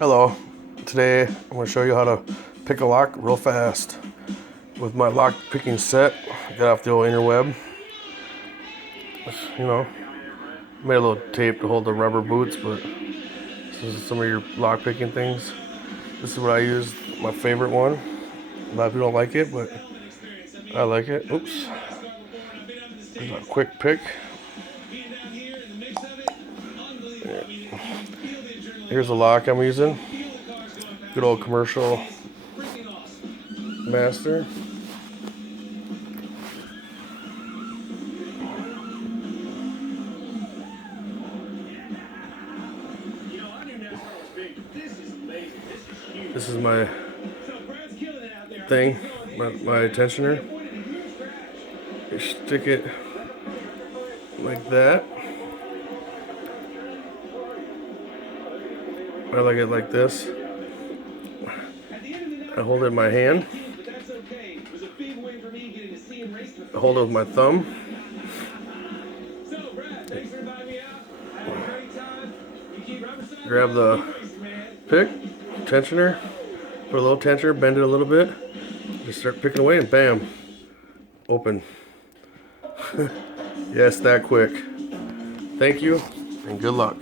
Hello, today I'm going to show you how to pick a lock real fast with my lock picking set. I got off the old interweb. You know, made a little tape to hold the rubber boots, but this is some of your lock picking things. This is what I use, my favorite one. A lot of people don't like it, but I like it. Oops. Here's a quick pick. Here's the lock I'm using. Good old commercial master. This is my thing, my tensioner. You stick it like that. I like it like this. I hold it in my hand. I hold it with my thumb. Grab the pick, tensioner, put a little tensioner, bend it a little bit, just start picking away and bam, open. Yes, that quick. Thank you and good luck.